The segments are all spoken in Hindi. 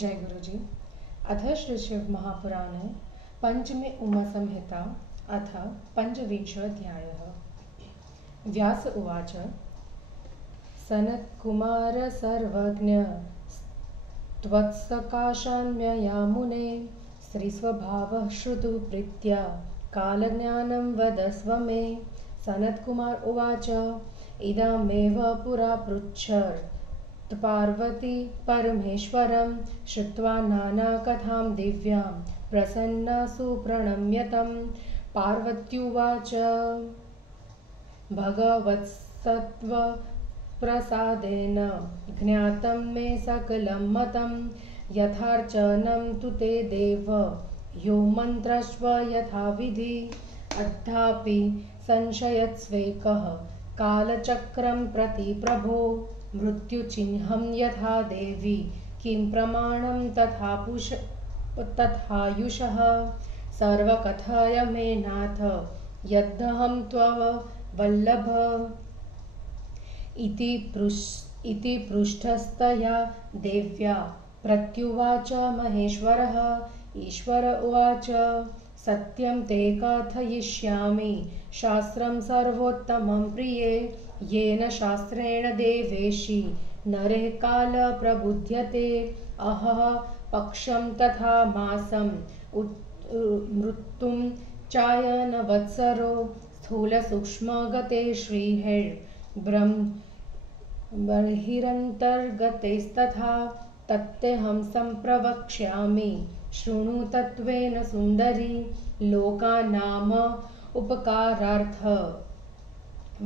जय गुरुजी। अथ श्री शिव महापुराणे पंचमे उमा संहिता अथ पंचविंशोऽध्यायः। व्यास उवाच। सनत्कुमार सर्वज्ञ त्वत्सकाशान्मया मुने श्रीस्वभावः श्रुतु प्रीत्या कालज्ञानं वदस्व मे। सनत्कुमार उवाच। इदमेव पुरा पृच्छत् पार्वती परमेश्वरं श्रुत्वा नानाकथां दिव्यां प्रसन्ना सुप्रणम्यतं। पार्वत्युवाच। भगवत्सत्त्वप्रसादेन ज्ञातं मे सकलं मतं यथार्चनं तु ते देव यो मन्त्रस्व यथाविधि। अद्यापि संशयत्स्वेकः कालचक्रं प्रति प्रभो मृत्युचिह्नं यथा देवी किं प्रमाणं तथायुषः सर्वकथय मे नाथ यद्धहं त्वव वल्लभ। इति पृष्ठस्तया देव्या प्रत्युवाच महेश्वरः। ईश्वर उवाच। सत्यं ते कथयिष्यामि शास्त्रं सर्वोत्तमं प्रिये येन शास्त्रेण देवेशी नरे काल प्रबुध्यते। अहः पक्षं तथा मासं मृत्युं चायनवत्सरो स्थूलसूक्ष्मगते बर्हिरन्तर्गतैस्तथा तत्तेऽहं सम्प्रवक्ष्यामि शृणु तत्त्वेन सुन्दरी। लोकानाम उपकारार्थ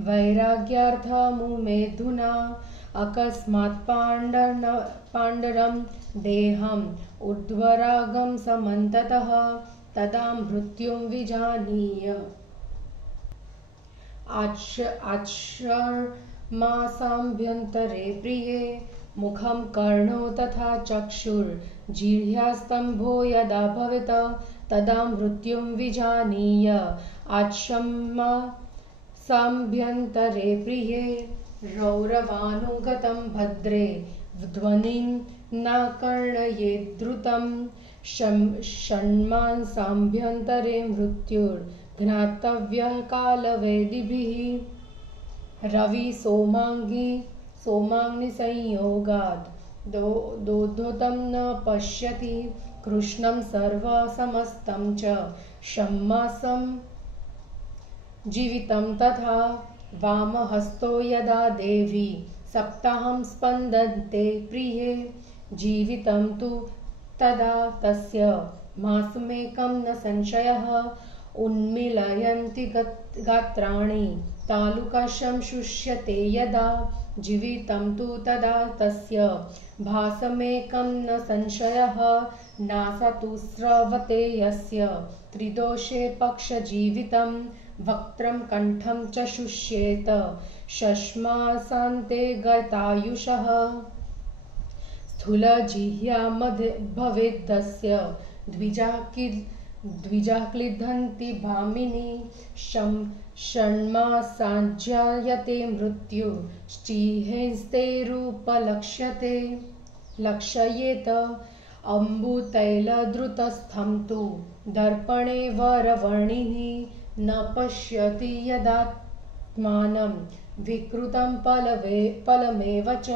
वैराग्यार्थमुमेधुना अकस्मात् पाण्डरं देहम् ऊर्ध्वरागं समन्ततः तदा मृत्युं विजानीय। आश्रमासाभ्यन्तरे प्रिये मुखं कर्णो तथा चक्षुर्जिह्वास्तम्भो यदा भवेत् तदा मृत्युं विजानीय। आश्रमासाभ्यन्तरे प्रिये रौरवानुगतं भद्रे ध्वनिं न कर्णयेद्द्रुतं। षण्मासाभ्यन्तरे मृत्युर्ज्ञातव्यः कालवेदिभिः। रवि सोमाग्निसंयोगाद् दोधोतं न पश्यति कृष्णं सर्वसमस्तं च षण्मासं जीवितं तथा। वामहस्तो यदा देवी सप्ताहं स्पन्दन्ते प्रिये जीवितं तु तदा तस्य मासमेकं न संशयः। उन्मीलयन्ति गात्राणि तालुकाशं शुष्यते यदा जीवितं तु तदा तस्य भासमेकं न संशयः। नासा तु स्रवते यस्य त्रिदोषे पक्षजीवितं वक्त्रं कण्ठं च शुष्येत षण्मासान्ते गतायुषः। स्थूलजिह्वा भवेद्यस्य द्विजाः क्लिदन्ति भामिनी। षण्मासाज्जायते मृत्युश्चिह्यैस्तेरुपलक्ष्येत। अम्बुतैलधृतस्थं तु दर्पणे वरवर्णिः न पश्यति यदात्मानं विकृतं फलमेव च।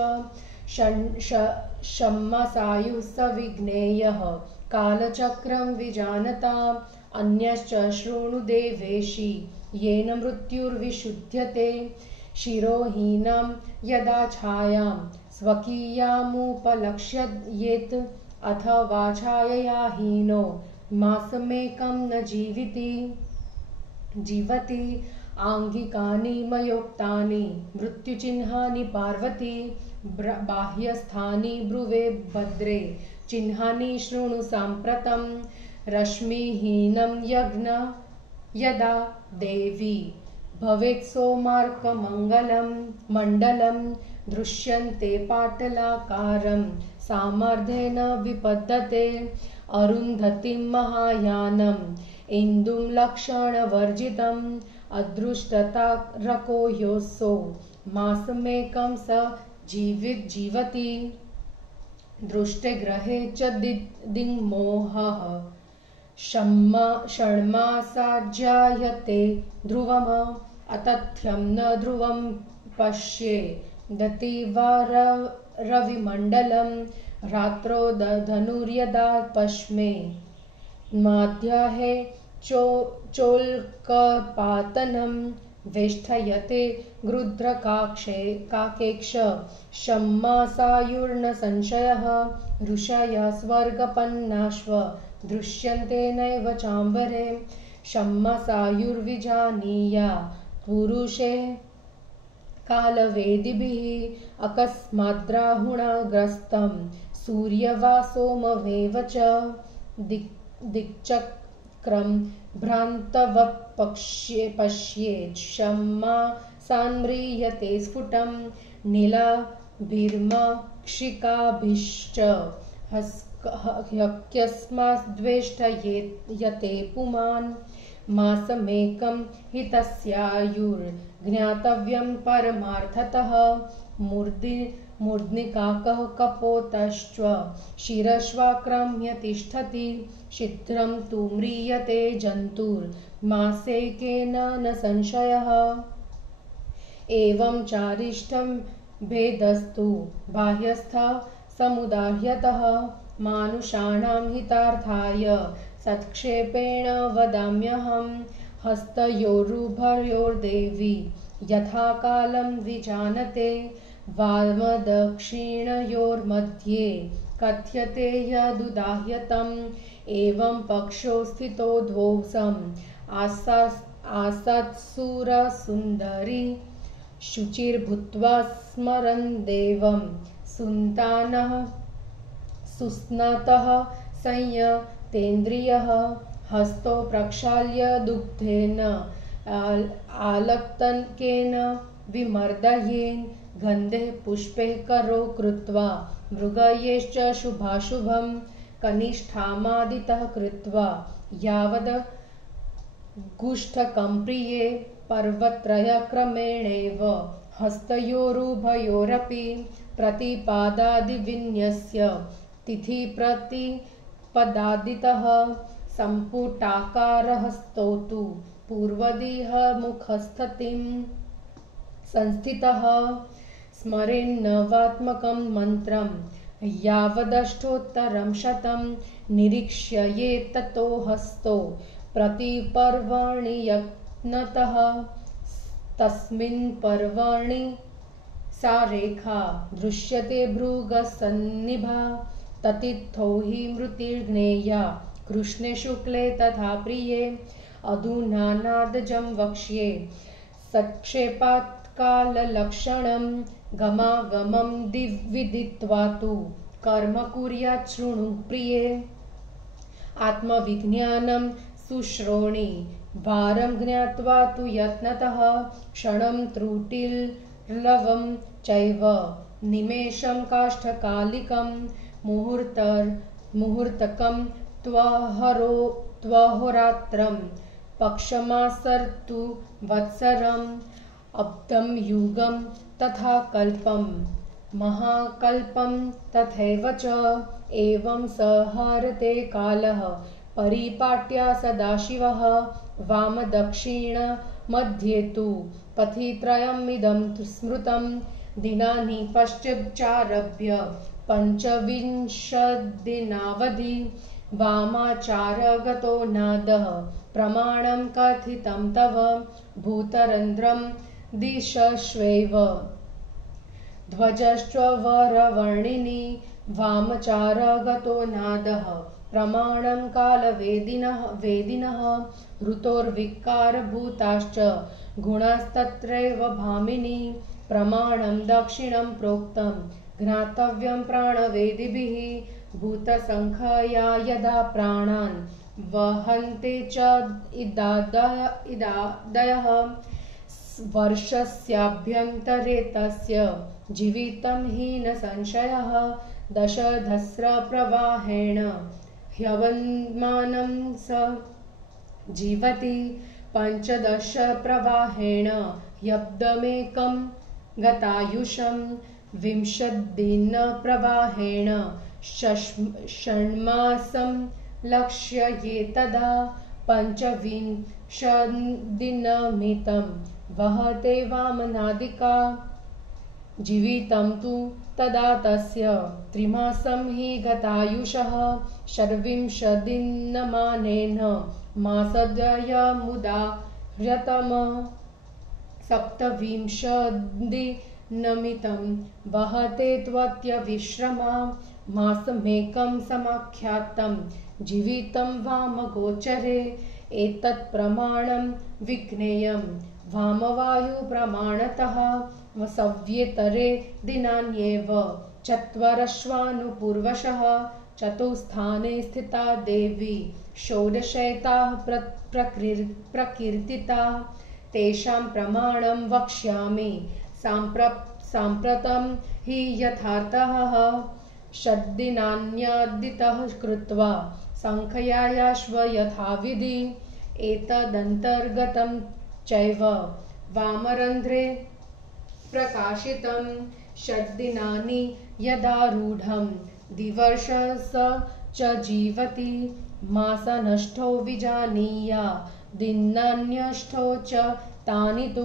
षण्मासायुः सविज्ञेयः कालचक्रं विजानताम्। अन्यश्च शृणु देवेशी येन मृत्युर्विशुध्यते। शिरोहीनं यदा छायां स्वकीयामुपलक्ष्येत् अथवा छायया हीनो मासमेकं न जीवति। आङ्गिकानि मयोक्तानि मृत्युचिह्नानि पार्वती बाह्यस्थानि ब्रुवे भद्रे चिह्नानि शृणु साम्प्रतं। रश्मिहीनं यदा देवी भवेत् सौमार्कमण्डलं दृश्यन्ते पाटलाकारं सामर्थ्येन विपद्यते। अरुन्धतीं महायानम् इन्दुं लक्षणवर्जितम् अदृष्टतारको ह्यसौ मासमेकं स जीवति। दृष्टे ग्रहे च दिङ्मोहः षण्मासाज्जायते ध्रुवम् अतथ्यं न ध्रुवं पश्येदति वा रविमण्डलं रात्रौ धनुर्यदा पश्मे माध्याहे चोल्कपातनं वेष्ठयते गृध्रकाकेक्ष षण्मासायुर्न संशयः ऋषयः स्वर्गपन्नाश्व दृश्यन्ते नैव चाम्बरे षण्मासायुर्विजानीया पुरुषे कालवेदिभिः अकस्माद्राहुणा ग्रस्तं सूर्यवा सोमवेव च दिक्चक्रं भ्रान्तवत् पश्येत् षण्मासान्म्रियते स्फुटं नीलाभिर्मक्षिकाभिश्च ह्यस्माद्वेष्टयते पुमान् मासमेकं हि तस्यायुर्ज्ञातव्यं परमार्थतः मूर्ध्निकाकः कपोतश्च शिरश्वाक्रम्य तिष्ठति शीघ्रं तु म्रियते जन्तुर्मासेकेन न संशयः एवं चारिष्टं भेदस्तु बाह्यस्थः समुदाह्यतः मानुषाणां हितार्थाय सत्क्षेपेण वदाम्यहं हस्तयोरुभयोर्देवी यथा कालं विजानते वामदक्षिणयोर्मध्ये कथ्यते यदुदाह्यतम् एवं पक्षो स्थितो द्वौसम् आसत्सुरसुन्दरी शुचिर्भूत्वा स्मरन् देवं सुन्तानः सुस्नातः संयतेन्द्रियः हस्तो प्रक्षाल्य दुग्धेन आलक्तकेन विमर्दयेन् गन्धे पुष्पे करो कृत्वा मृगयेश्च शुभाशुभं कनिष्ठामादितः कृत्वा यावद् गुष्ठकं प्रिये पर्वत्रयक्रमेणैव हस्तयोरुभयोरपि प्रतिपादादिविन्यस्य तिथिप्रतिपदादितः सम्पुटाकारहस्तौ तु पूर्वदिह मुखस्थितिं संस्थितः स्मरेन्नवात्मकं मन्त्रं यावदष्टोत्तरं शतं निरीक्ष्येत् ततो हस्तो प्रतिपर्वणि यत्नतः तस्मिन् पर्वणि सा रेखा दृश्यते भृगसन्निभा ततिथौ हि मृतिर्ज्ञेया कृष्णे शुक्ले तथा प्रिये अधुना नादजं वक्ष्ये सक्षेपात् काललक्षणं गमागमं विदित्वा तु कर्म कुर्यात् शृणु प्रिये आत्मविज्ञानं सुश्रोणि वारं ज्ञात्वा तु यत्नतः क्षणं त्रुटिर्लवं चैव निमेषं काष्ठकालिकं मुहूर्तकं त्वहोरात्रं पक्षमासर्तु वत्सरम् अब्दं युगं तथा कल्पं महाकल्पं तथैव च एवं संहरते कालः परिपाट्य सदाशिवः वामदक्षिणमध्ये तु पथित्रयमिदं स्मृतं दिनानि पश्चादारभ्य पञ्चविंशद्दिनावधि वामाचारगतो नादः प्रमाणं कथितं तव भूतरन्ध्रं दिशश्वैव ध्वजश्चवरवर्णिनी वामचारगतो नादः प्रमाणं कालवेदिनः ऋतोर्विकारभूताश्च गुणास्तत्रैव भामिनी प्रमाणं दक्षिणं प्रोक्तं ज्ञातव्यं प्राणवेदिभिः भूतसङ्ख्यया यदा प्राणान् वहन्ते च इदादयः वर्षस्याभ्यन्तरे तस्य जीवितं हि न संशयः दशधस्रप्रवाहेण ह्यवन्मानं स जीवति पञ्चदशप्रवाहेण ह्यब्दमेकं गतायुषं 20 दिनप्रवाहेण षण्मासं लक्ष्यये तदा पञ्चविंशदिनमितं वहते वामनादिका जीवितं तु तदा तस्य त्रिमासं हि गतायुषः षड्विंशदिनमानेन मासद्वयमुदाहृतम् सप्तविंशदिनमितं वहते त्वत्यविश्रमा मासमेकं समाख्यातं जीवितं वामगोचरे एतत् प्रमाणं विज्ञेयं वामवायुप्रमाणतः सव्येतरे दिनान्येव चत्वरश्वानुपूर्वशः चतुस्थाने स्थिता देवी षोडशैताः प्रकीर्तिताः तेषां प्रमाणं वक्ष्यामि साम्प्रतं हि यथार्थः षड्दिनान्यदितः कृत्वा संख्यायाश्व यथाविधि एतदन्तर्गतं चैव वामरन्ध्रे प्रकाशितं षड्दिनानि यदारूढं दिवर्षस च जीवति मासनष्टो विजानीया दिनान्यष्टो च तानि तु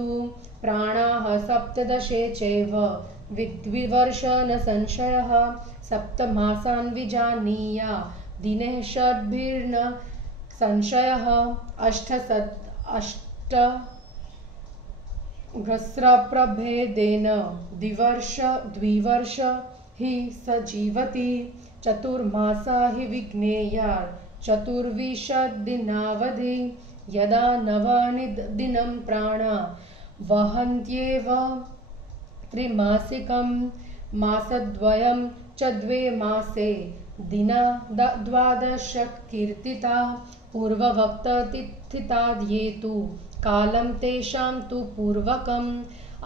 प्राणाः सप्तदशे चैव विद्विवर्ष न संशयः सप्तमासान् विजानीया दिने षड्भिर्न संशयः अष्टसहस्रप्रभेदेन द्विवर्ष हि स जीवति चतुर्मासा हि विज्ञेया चतुर्विंशदिनावधि यदा नवानि दिनं प्राणा वहन्त्येव त्रिमासिकं मासद्वयं च द्वे मासे दिना द्वादश कीर्तिता पूर्ववक्ततिथिता ये तु कालं तेषां तु पूर्वकम्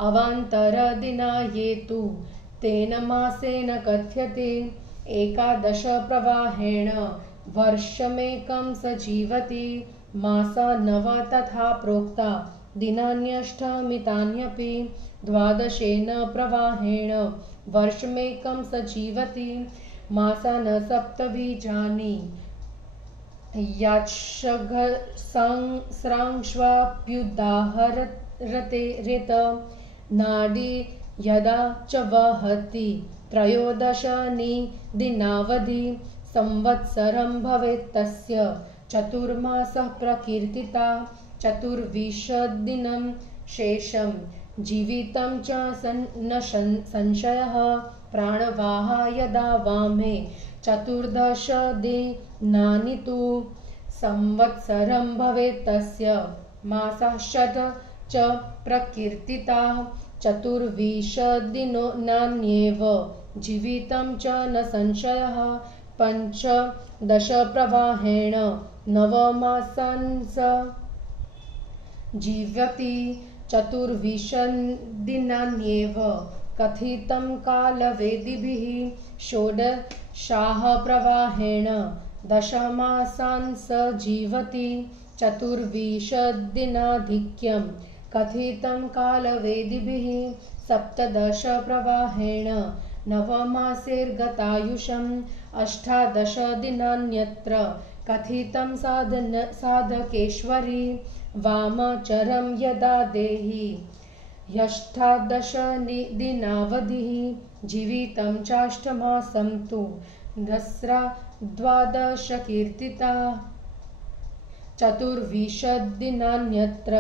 अवान्तरदिना ये तु तेन मासेन कथ्यते एकादश प्रवाहेण वर्षमेकं स जीवति मासा नव तथा प्रोक्ता दिनान्यष्टमितान्यपि द्वादशेन प्रवाहेण वर्षमेकं स जीवति मासा न सप्तबीजानि याच्छ्रांश्वाप्युदाहरते रेत नाडी यदा च वहति त्रयोदशनि दिनावधि संवत्सरं भवेत् तस्य चतुर्मासः प्रकीर्तिता चतुर्विंशदिनं शेषं जीवितं च न संशयः प्राणवाहा यदा वामे चतुर्दशदिनानि तु संवत्सरं भवेत् तस्य मासाः षट् च प्रकीर्तिताः चतुर्विंशदिनान्येव जीवितं च न संशयः पञ्चदशप्रवाहेण नवमासान् स जीवति चतुर्विंशदिनान्येव कथितं कालवेदिभिः षोडशाः प्रवाहेण दशमासान् स जीवति चतुर्विंशदिनाधिक्यं कथितं कालवेदिभिः सप्तदश प्रवाहेण नवमासेर्गतायुषम् अष्टादशदिनान्यत्र कथितं साधकेश्वरी वामचरं यदा देहि ह्यष्टादशदिनावधिः जीवितं चाष्टमासं तु दस्रा द्वादशकीर्तिता चतुर्विंशदिनान्यत्र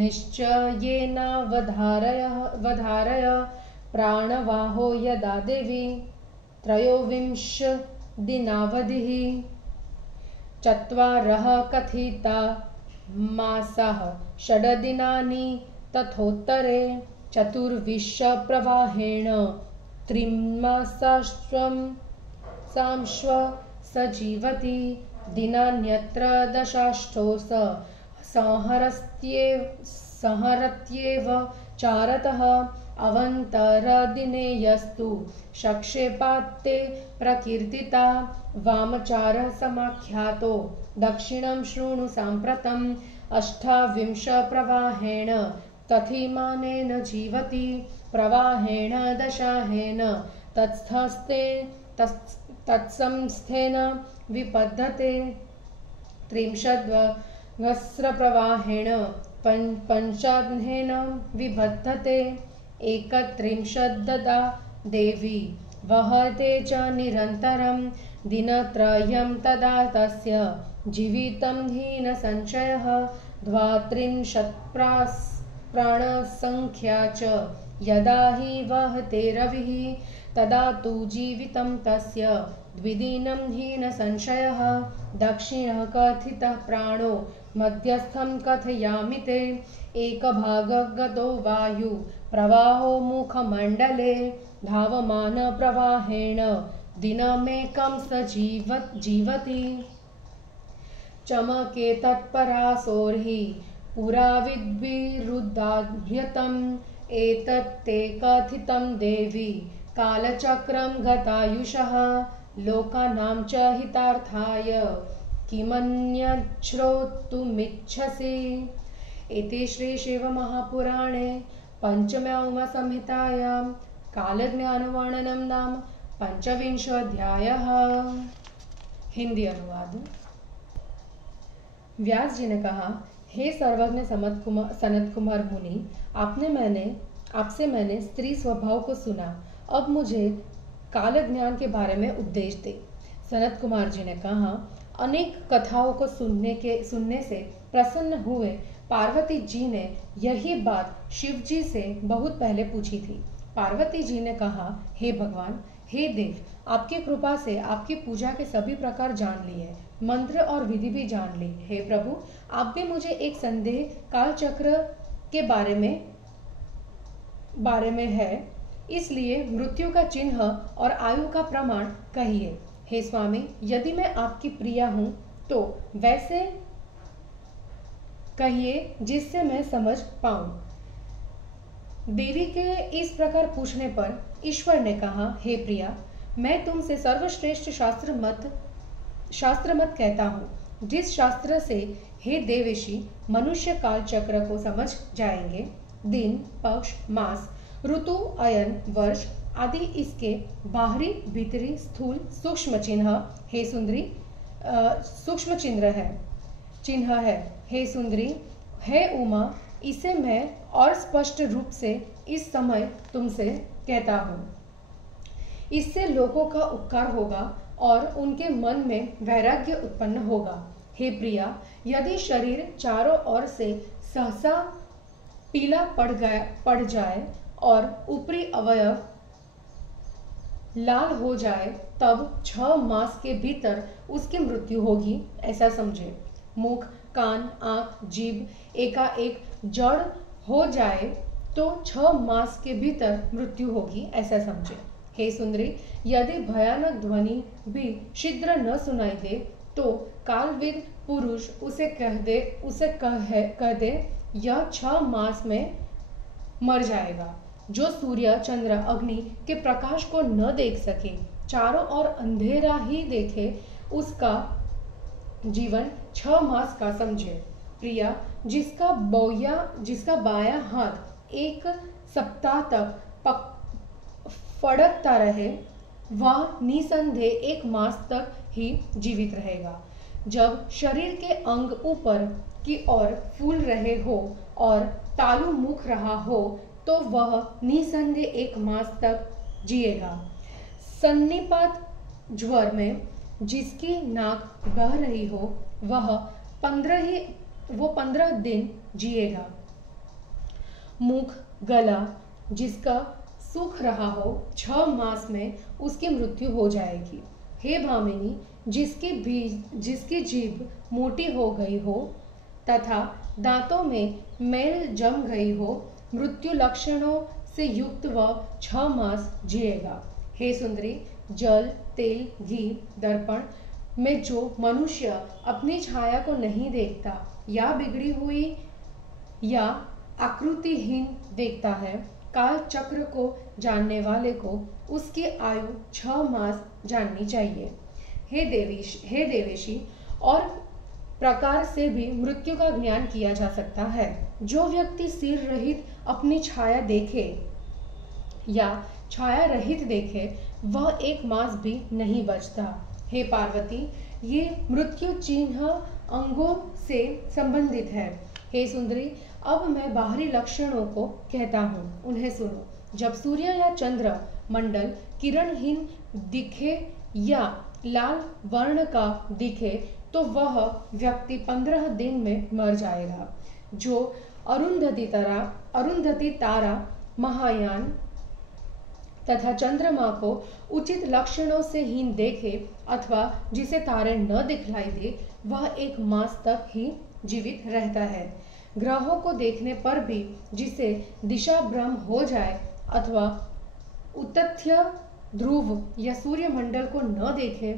निश्चयेनावधारय प्राणवाहो यदा देवी त्रयोविंशदिनावधिः चत्वारः कथिता मासाः षड्दिनानि तथोत्तरे चतुर्विंशप्रवाहेण त्रिमासाश्वं सांश्व स जीवति दिनान्यत्र दशाष्टौ स संहरत्येव चारतः अवन्तरदिने यस्तु शक्षेपात्ते प्रकीर्तिता वामचारः समाख्यातो दक्षिणं शृणु साम्प्रतम् अष्टाविंशप्रवाहेण तथिमानेन जीवति प्रवाहेण दशाहेन तत्संस्थेन विपद्यते। 30 पंचाह्नेन विबद्धते। 31 देवी वहते च निरन्तरं। दिनत्रयं तदा तस्य जीवितं हीन संशयः। 32 प्राणसंख्या च यदा हि वहते रविः तदा तु जीवितं तस्य द्विदिनं हीन संशयः। दक्षिणः कथितः प्राणो मध्यस्थं कथयामि ते। एकभागगतो वायु प्रवाहो मुखमण्डले। धावमान प्रवाहेण दिनमेकं स जीवति। चमके तत्परासोर्हि पुराविद्विरुद्धाभ्यतम्। एतत्ते कथितं देवी कालचक्रं गतायुषः। लोकानां च हितार्थाय किमन्यत् श्रोतुमिच्छसि। इति श्री शिवमहापुराणे पंचम्या उमासंहितायां कालज्ञानवर्णनं नाम 25वाध्यायः। हिंदी अनुवाद। व्यास जी ने कहा, हे सर्वज्ञ सनत कुमार मुनि, आपसे मैंने स्त्री स्वभाव को सुना। अब मुझे काल ज्ञान के बारे में उपदेश दे। सनत कुमार जी ने कहा, अनेक कथाओं को सुनने से प्रसन्न हुए पार्वती जी ने यही बात शिव जी से बहुत पहले पूछी थी। पार्वती जी ने कहा, हे भगवान, हे देव, आपकी कृपा से आपकी पूजा के सभी प्रकार जान लिए, मंत्र और विधि भी जान ली। हे प्रभु, आप भी मुझे एक संदेह काल चक्र के बारे में है, इसलिए मृत्यु का चिन्ह और आयु का प्रमाण कहिए। हे स्वामी, यदि मैं आपकी प्रिया हूं तो वैसे कहिए जिससे मैं समझ पाऊं। देवी के इस प्रकार पूछने पर ईश्वर ने कहा, हे प्रिया, मैं तुमसे सर्वश्रेष्ठ शास्त्र मत कहता हूँ, जिस शास्त्र से हे देवेशी मनुष्य काल चक्र को समझ जाएंगे। दिन, पक्ष, मास, ऋतु, अयन, वर्ष आदि इसके बाहरी, भीतरी, स्थूल, सूक्ष्म चिन्ह, हे सुंदरी, सूक्ष्म चिन्ह है। हे सुंदरी, हे उमा, इसे मैं और स्पष्ट रूप से इस समय तुमसे कहता हूँ। इससे लोगों का उपकार होगा और उनके मन में वैराग्य उत्पन्न होगा। हे प्रिया, यदि शरीर चारों ओर से सहसा पीला पड़ जाए और ऊपरी अवयव लाल हो जाए, तब 6 मास के भीतर उसकी मृत्यु होगी, ऐसा समझे। मुख, कान, आंख, जीभ एकाएक जड़ हो जाए तो 6 मास के भीतर मृत्यु होगी, ऐसा समझे। हे सुंदरी, यदि भयानक ध्वनि भी शीघ्र न सुनाई दे तो कालविद पुरुष उसे कह दे यह 6 मास में मर जाएगा। जो सूर्य, चंद्र, अग्नि के प्रकाश को न देख सके, चारों ओर अंधेरा ही देखे, उसका जीवन 6 मास का समझे। प्रिया, जिसका बायां हाथ 1 सप्ताह तक फड़कता रहे, वह निसंदेह 1 मास तक ही जीवित रहेगा। जब शरीर के अंग ऊपर की ओर फूल रहे हो और तालु मुख रहा हो तो वह निसंदेह 1 मास तक जिएगा। सन्निपात ज्वर में जिसकी नाक बह रही हो वह 15 दिन जिएगा। मुख, गला जिसका सूख रहा हो, 6 मास में उसकी मृत्यु हो जाएगी। हे भामिनी, जिसकी जीभ मोटी हो गई हो तथा दांतों में मैल जम गई हो, मृत्यु लक्षणों से युक्त वह 6 मास जिएगा। हे सुंदरी, जल, तेल, घी, दर्पण में जो मनुष्य अपनी छाया को नहीं देखता या बिगड़ी हुई या आकृतिहीन देखता है, काल चक्र को जानने वाले को उसकी आयु 6 मास जाननी चाहिए। हे देवेशी, और प्रकार से भी मृत्यु का ज्ञान किया जा सकता है। जो व्यक्ति सिर रहित अपनी छाया देखे या छाया रहित देखे, वह एक मास भी नहीं बचता। हे पार्वती, ये मृत्यु चिन्ह अंगों से संबंधित है। हे सुंदरी, अब मैं बाहरी लक्षणों को कहता हूँ, उन्हें सुनो। जब सूर्य या चंद्र मंडल किरणहीन दिखे या लाल वर्ण का दिखे तो वह व्यक्ति 15 दिन में मर जाएगा। जो अरुंधति तारा, महायान तथा चंद्रमा को उचित लक्षणों से हीन देखे अथवा जिसे तारे न दिखलाई दे, वह एक मास तक ही जीवित रहता है। ग्रहों को देखने पर भी जिसे दिशा भ्रम हो जाए अथवा उतथ्य ध्रुव या सूर्यमंडल को न देखे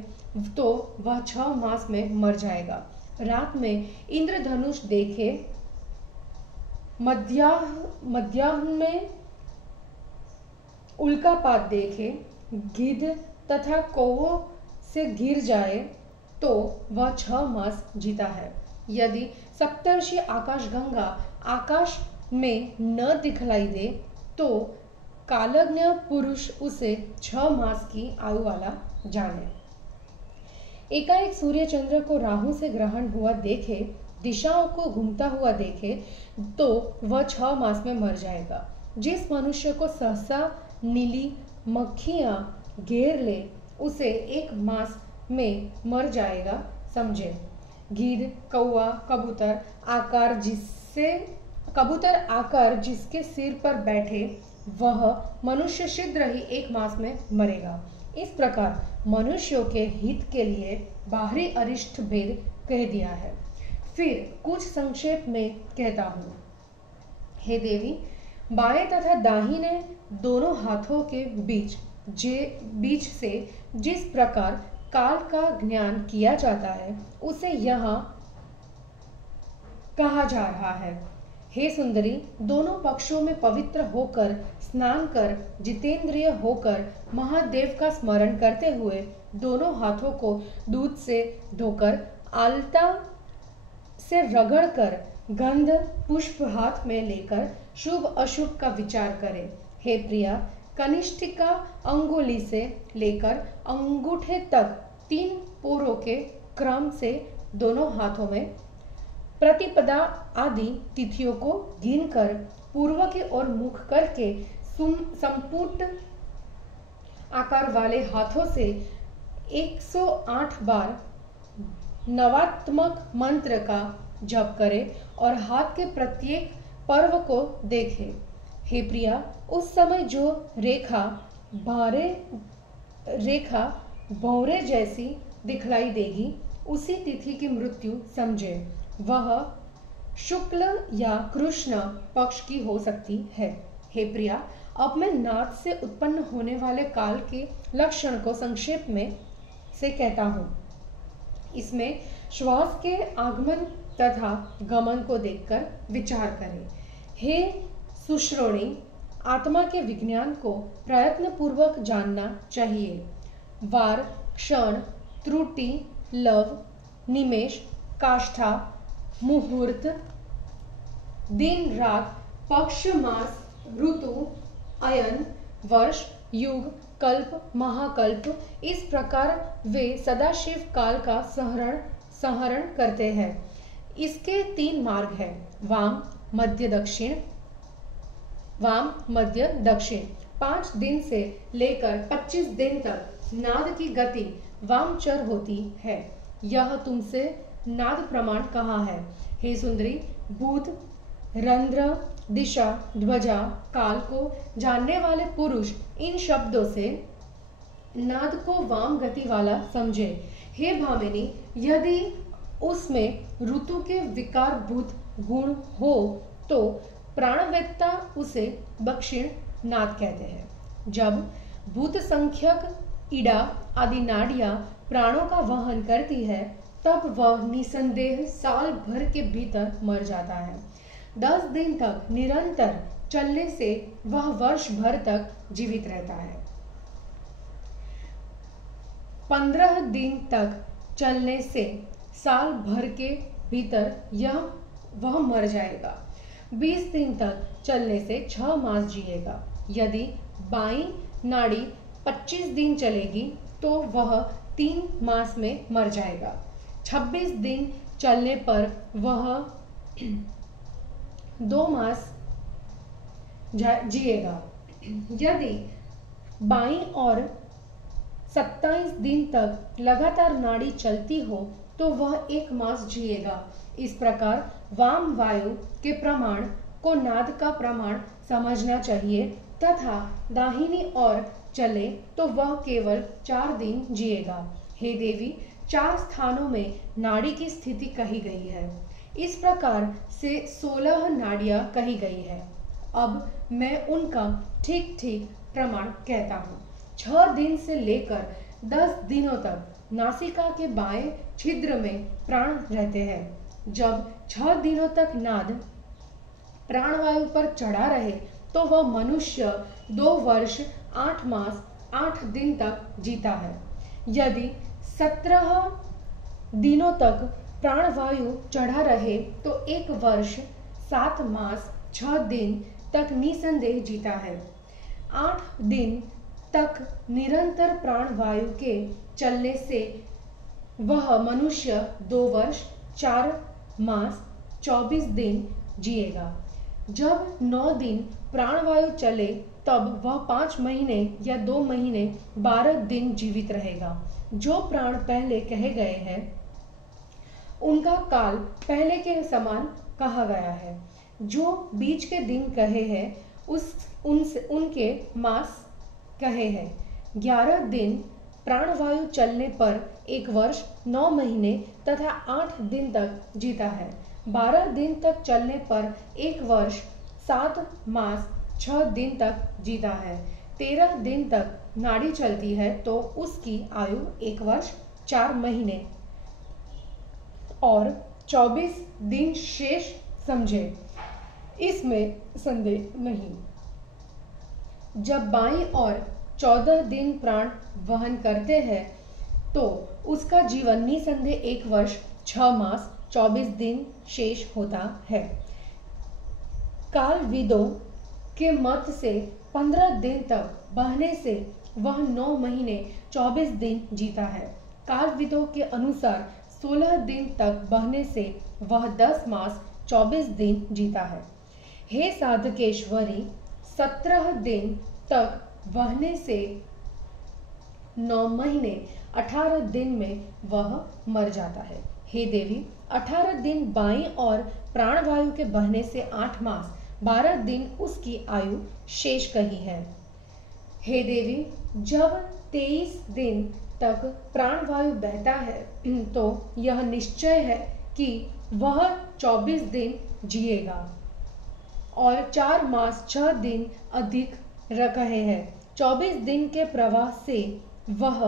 तो वह 6 मास में मर जाएगा। रात में इंद्रधनुष देखे, मध्याह्न में उल्कापात देखे, गिद्ध तथा कौवों से गिर जाए तो वह 6 मास जीता है। यदि सप्तर्षि आकाशगंगा आकाश में न दिखलाई दे तो कालज्ञ पुरुष उसे 6 मास की आयु वाला जाने। एकाएक सूर्य चंद्र को राहु से ग्रहण हुआ देखे, दिशाओं को घूमता हुआ देखे तो वह 6 मास में मर जाएगा। जिस मनुष्य को सहसा नीली मक्खियां घेर ले उसे 1 मास में मर जाएगा समझे। गिद्ध, कौवा, कबूतर आकर जिसके सिर पर बैठे वह मनुष्य शीघ्र ही 1 मास में मरेगा। इस प्रकार मनुष्यों के हित के लिए बाहरी अरिष्ट भेद कह दिया है। फिर कुछ संक्षेप में कहता हूँ। हे देवी, बाएं तथा दाहिने दोनों हाथों के बीच से जिस प्रकार काल का ज्ञान किया जाता है उसे यहाँ कहा जा रहा है। हे सुंदरी, दोनों पक्षों में पवित्र होकर स्नान कर जितेंद्रिय होकर महादेव का स्मरण करते हुए दोनों हाथों को दूध से धोकर आलता से रगड़कर गंध पुष्प हाथ में लेकर शुभ अशुभ का विचार करें। हे प्रिया, कनिष्ठिका अंगुली से लेकर अंगूठे तक 3 पोरों के क्रम से दोनों हाथों में प्रतिपदा आदि तिथियों को गिनकर पूर्व की ओर मुख करके संपुट आकार वाले हाथों से 108 बार नवात्मक मंत्र का जप करे और हाथ के प्रत्येक पर्व को देखे। हे प्रिया, उस समय जो रेखा भौरे जैसी दिखलाई देगी उसी तिथि की मृत्यु समझे। वह शुक्ल या कृष्ण पक्ष की हो सकती है। हे प्रिया, अब मैं नाद से उत्पन्न होने वाले काल के लक्षण को संक्षेप में से कहता हूँ। इसमें श्वास के आगमन तथा गमन को देखकर विचार करें। हे सुश्रोणी, आत्मा के विज्ञान को प्रयत्न पूर्वक जानना चाहिए। वार, क्षण, त्रुटि, लव, निमेष, काष्ठा, मुहूर्त, दिन रात, पक्ष, मास, ऋतु, अयन, वर्ष, युग, कल्प, महाकल्प, इस प्रकार वे सदाशिव काल का संहरण करते हैं। इसके 3 मार्ग हैं, वाम, मध्य, दक्षिण। 5 दिन से लेकर 25 दिन तक नाद की गति वामचर होती है। यह तुमसे नाद प्रमाण कहाँ है। हे सुंदरी, भूत, रंध्र, दिशा, ध्वजा, काल को जानने वाले पुरुष इन शब्दों से नाद को वाम गति वाला समझे। हे भामिनी, यदि उसमें ऋतु के विकारभूत गुण हो तो प्राणवेत्ता उसे दक्षिण नाद कहते हैं। जब भूत संख्यक इड़ा आदि नाड़ियां प्राणों का वहन करती है तब वह निसंदेह साल भर के भीतर मर जाता है। 10 दिन तक निरंतर चलने से वह वर्ष भर तक जीवित रहता है। 15 दिन तक चलने से साल भर के भीतर वह मर जाएगा। 20 दिन तक चलने से 6 मास जिएगा। यदि बाईं नाड़ी 25 दिन चलेगी तो वह 3 मास में मर जाएगा। 26 दिन चलने पर वह 2 मास जिएगा। यदि बाईं और 27 दिन तक लगातार नाड़ी चलती हो तो वह 1 मास जिएगा। इस प्रकार वाम वायु के प्रमाण को नाद का प्रमाण समझना चाहिए तथा दाहिनी ओर चले तो वह केवल 4 दिन जिएगा। हे देवी, 4 स्थानों में नाड़ी की स्थिति कही गई है। इस प्रकार से 16 नाड़ियां कही गई है। अब मैं उनका ठीक ठीक प्रमाण कहता हूँ। 6 दिन से लेकर 10 दिनों तक नासिका के बाएं छिद्र में प्राण रहते हैं। जब 6 दिनों तक नाद प्राणवायु पर चढ़ा रहे तो वह मनुष्य 2 वर्ष 8 मास 8 दिन तक जीता है। यदि 17 दिनों तक प्राणवायु चढ़ा रहे तो 1 वर्ष 7 मास 6 दिन तक निसंदेह जीता है। 8 दिन तक निरंतर प्राणवायु के चलने से वह मनुष्य 2 वर्ष 4 मास 24 दिन जिएगा। जब 9 दिन प्राणवायु चले तब वह 5 महीने या 2 महीने 12 दिन जीवित रहेगा। जो प्राण पहले कहे गए हैं उनका काल पहले के समान कहा गया है। जो बीच के दिन कहे हैं उनके मास कहे हैं। 11 दिन प्राणवायु चलने पर 1 वर्ष 9 महीने तथा 8 दिन तक जीता है। 12 दिन तक चलने पर 1 वर्ष 7 मास 6 दिन तक जीता है। 13 दिन तक नाड़ी चलती है तो उसकी आयु 1 वर्ष 4 महीने और 24 दिन शेष समझे, इसमें संदेह नहीं। जब बाईं ओर 14 दिन प्राण वहन करते हैं तो उसका जीवन निसंदेह 1 वर्ष 6 मास 24 दिन शेष होता है। कालविदों के मत से 15 दिन तक बहने से वह 9 महीने 24 दिन जीता है। कालविदों के अनुसार 16 दिन तक बहने से वह 10 मास 24 दिन जीता है। हे साधकेश्वरी, 17 दिन तक बहने से 9 महीने 18 दिन में वह मर जाता है। हे देवी, 18 दिन बाईं और प्राणवायु के बहने से 8 मास 12 दिन उसकी आयु शेष कही है। हे देवी, जब 23 दिन तक प्राणवायु बहता है तो यह निश्चय है कि वह 24 दिन जिएगा और 4 मास 6 दिन अधिक रहे हैं। 24 दिन के प्रवाह से वह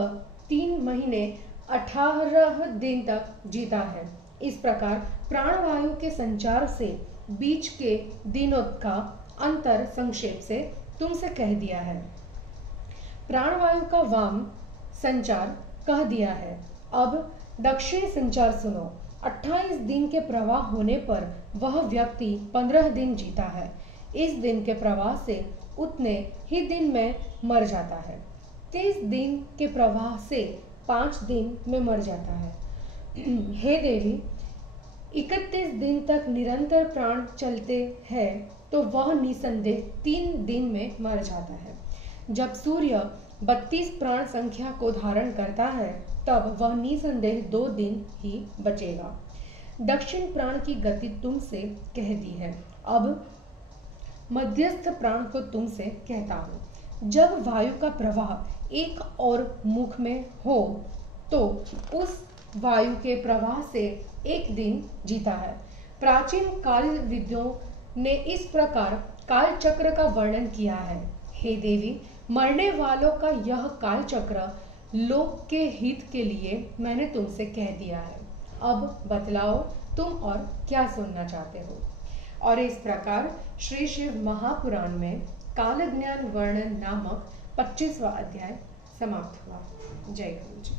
3 महीने 18 दिन तक जीता है। इस प्रकार प्राणवायु के संचार से बीच के दिनों का अंतर संक्षेप से तुमसे कह दिया है। प्राणवायु का वाम संचार कह दिया है। अब दक्षिणी संचार सुनो। 28 दिन के प्रवाह होने पर वह व्यक्ति 15 दिन जीता है। इस दिन के प्रवाह से उतने ही दिन में मर जाता है। 30 दिन के प्रवाह से 5 दिन में मर जाता है। हे देवी, 31 दिन तक निरंतर प्राण चलते हैं तो वह निसंदेह 3 दिन में मर जाता है। जब सूर्य 32 प्राण संख्या को धारण करता है तब वह निसंदेह 2 दिन ही बचेगा। दक्षिण प्राण की गति तुमसे कह दी है। अब मध्यस्थ प्राण को तुमसे कहता हूँ। जब वायु का प्रवाह एक और मुख में हो तो उस वायु के प्रवाह से 1 दिन जीता है। प्राचीन कालविदों ने इस प्रकार काल चक्र का वर्णन किया है। हे देवी, मरने वालों का यह काल चक्र लोक के हित के लिए मैंने तुमसे कह दिया है। अब बतलाओ तुम और क्या सुनना चाहते हो। और इस प्रकार श्री शिव महापुराण में काल ज्ञान वर्णन नामक 25वां अध्याय समाप्त हुआ। जय गुरु जी।